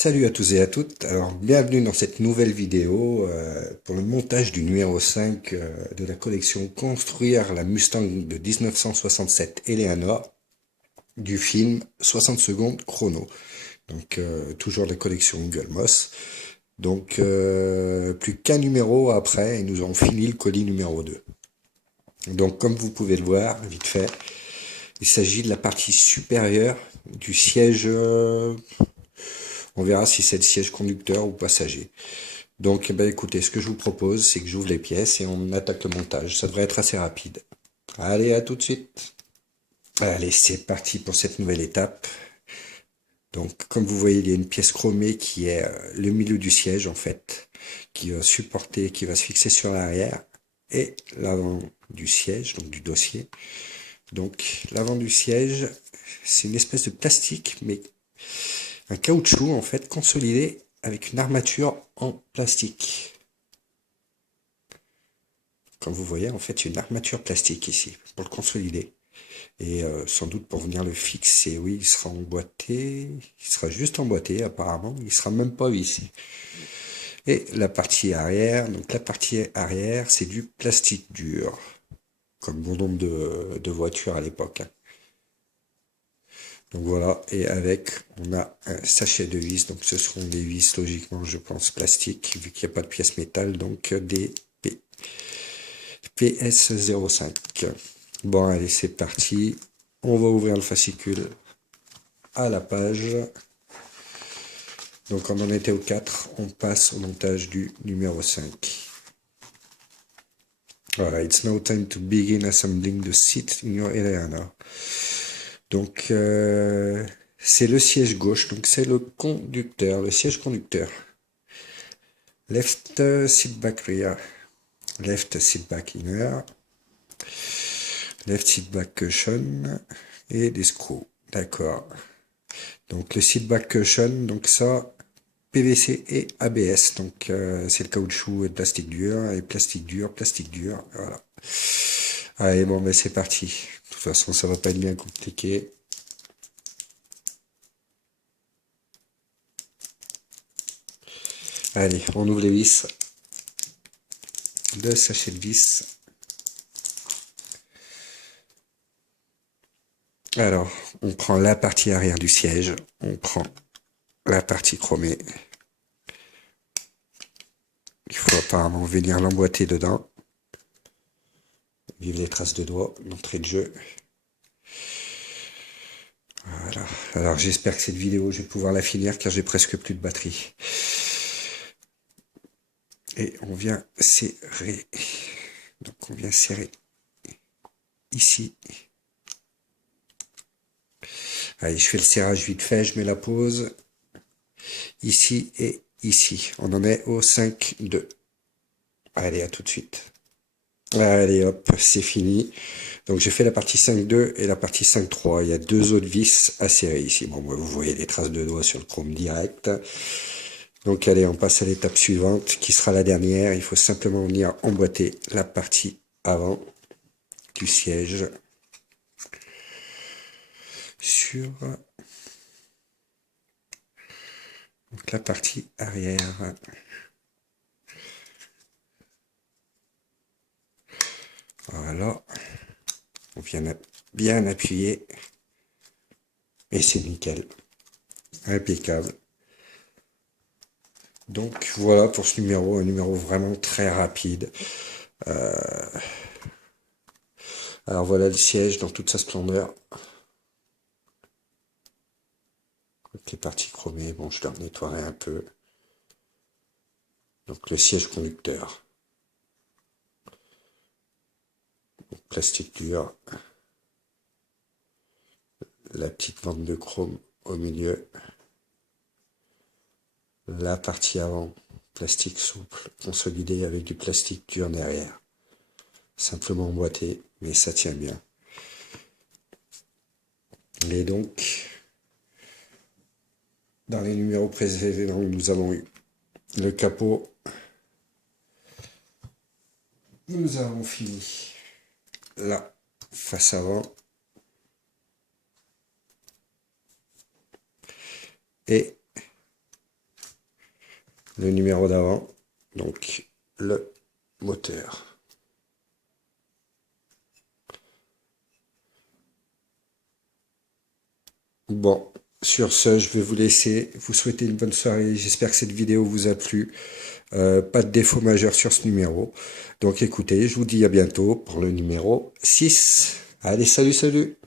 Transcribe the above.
Salut à tous et à toutes, alors bienvenue dans cette nouvelle vidéo pour le montage du numéro 5 de la collection Construire la Mustang de 1967 Eleanor du film 60 secondes chrono. Donc toujours la collection Google Moss. Donc plus qu'un numéro après et nous avons fini le colis numéro 2. Donc comme vous pouvez le voir vite fait, il s'agit de la partie supérieure du siège, on verra si c'est le siège conducteur ou passager. Donc, eh ben, écoutez, ce que je vous propose, c'est que j'ouvre les pièces et on attaque le montage. Ça devrait être assez rapide. Allez, à tout de suite. Allez, c'est parti pour cette nouvelle étape. Donc, comme vous voyez, il y a une pièce chromée qui est le milieu du siège, en fait, qui va supporter, qui va se fixer sur l'arrière et l'avant du siège, donc du dossier. Donc, l'avant du siège, c'est une espèce de plastique, mais un caoutchouc, en fait, consolidé avec une armature en plastique. Comme vous voyez, en fait, une armature plastique ici, pour le consolider. Et sans doute pour venir le fixer, oui, il sera emboîté, il sera juste emboîté apparemment, il sera même pas vissé. Et la partie arrière, donc la partie arrière, c'est du plastique dur, comme bon nombre de voitures à l'époque, hein. Donc voilà, et avec, on a un sachet de vis, donc ce seront des vis logiquement, je pense, plastiques, vu qu'il n'y a pas de pièces métal, donc des PS05. Bon, allez, c'est parti. On va ouvrir le fascicule à la page. Donc, on en était au 4, on passe au montage du numéro 5. Voilà, it's now time to begin assembling the seat in your Eleanor. Donc, c'est le siège gauche, donc c'est le conducteur, le siège conducteur. Left seat back rear, left seat back inner, left seat back cushion et des screws. D'accord. Donc le seat back cushion, donc ça, PVC et ABS, donc c'est le caoutchouc et le plastique dur, et plastique dur, voilà. Allez, bon, ben c'est parti. De toute façon, ça va pas être bien compliqué. Allez, on ouvre les vis. Deux sachets de vis. Alors, on prend la partie arrière du siège, on prend la partie chromée. Il faut apparemment venir l'emboîter dedans. Vive les traces de doigts, l'entrée de jeu. Voilà. Alors j'espère que cette vidéo, je vais pouvoir la finir car j'ai presque plus de batterie. Et on vient serrer. Donc on vient serrer ici. Allez, je fais le serrage vite fait, je mets la pause. Ici et ici. On en est au 5-2. Allez, à tout de suite. Allez hop, c'est fini. Donc j'ai fait la partie 5.2 et la partie 5.3. Il y a deux autres vis à serrer ici. Bon, vous voyez les traces de doigts sur le chrome direct. Donc allez, on passe à l'étape suivante qui sera la dernière. Il faut simplement venir emboîter la partie avant du siège sur donc, la partie arrière. Voilà. On vient bien appuyer. Et c'est nickel. Impeccable. Donc voilà pour ce numéro, un numéro vraiment très rapide. Alors voilà le siège dans toute sa splendeur. Avec les parties chromées, bon je leur nettoierai un peu. Donc le siège conducteur. Donc, plastique dur. La petite bande de chrome au milieu. La partie avant, plastique souple, consolidé avec du plastique dur derrière. Simplement emboîté, mais ça tient bien. Et donc, dans les numéros précédents, nous avons eu le capot. Nous avons fini la face avant. Et le numéro d'avant, donc le moteur. Bon, sur ce, je vais vous laisser, vous souhaiter une bonne soirée, j'espère que cette vidéo vous a plu. Pas de défaut majeur sur ce numéro. Donc écoutez, je vous dis à bientôt pour le numéro 6. Allez, salut, salut!